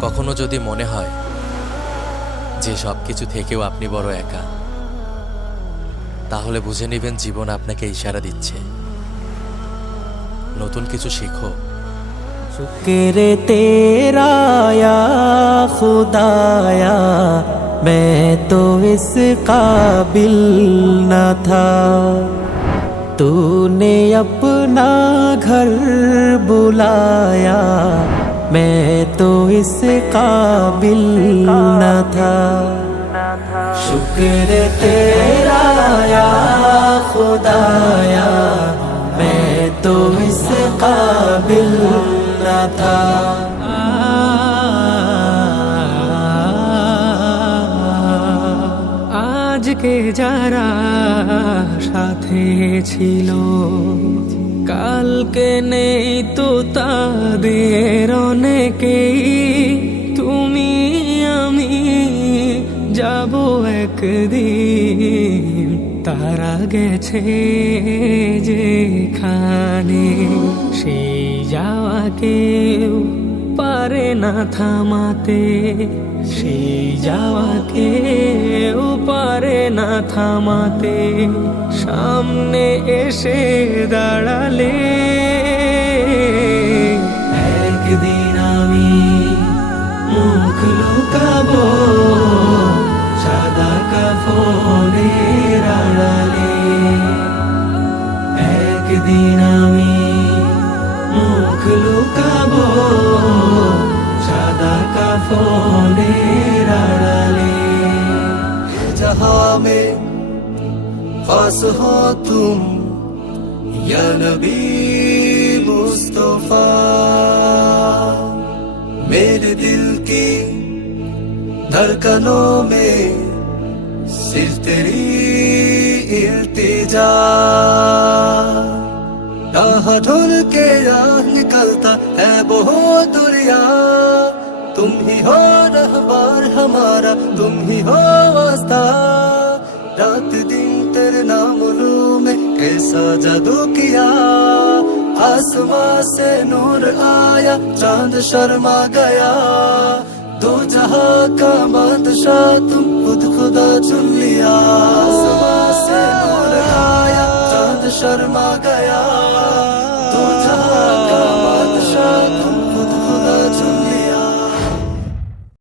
কখনো যদি মনে হয় যে সব কিছু থেকেও আপনি বড় একা তাহলে বুঝে নেবেন জীবন আপনাকে ইশারা দিচ্ছে নতুন কিছু শিখো शुक्र तेरा या खुदाया मैं तो इस काबिल न था तूने अपना घर बुलाया मैं तो इस काबिल न था शुक्र तेरा या खुदाया मैं तो इस काबिल न था আজকে যারা সাথে ছিল কালকে নেই তো তাদের অনেকেই। তুমি, আমি যাব একদিন। তারা গেছে যেখানে, সেই যাওয়া কেউ পারে না থামাতে। সেই যাওয়া কেউ না থামাতে সামনে এসে দাঁড়ালে। একদিন আমি মুখ লুকাবো, সাদা কাফনের আড়ালে একদিন আমি মুখ লুকাবো जहाँ में खास हो तुम, या नबी मुस्तफ़ा। मेरे दिल की धड़कनों में सिर्फ़ तेरी इल्तिजा। ढूंढ के यहाँ निकलता है बहुत दुरिया तुम ही हो रहबार हमारा तुम ही हो वास्ता रात दिन तेरे नाम रू में कैसा जादू किया आसमां से नूर आया चांद शर्मा गया दो जहां का बादशाह तुम खुद खुदा चुन लिया आसमां से नूर आया चांद शर्मा गया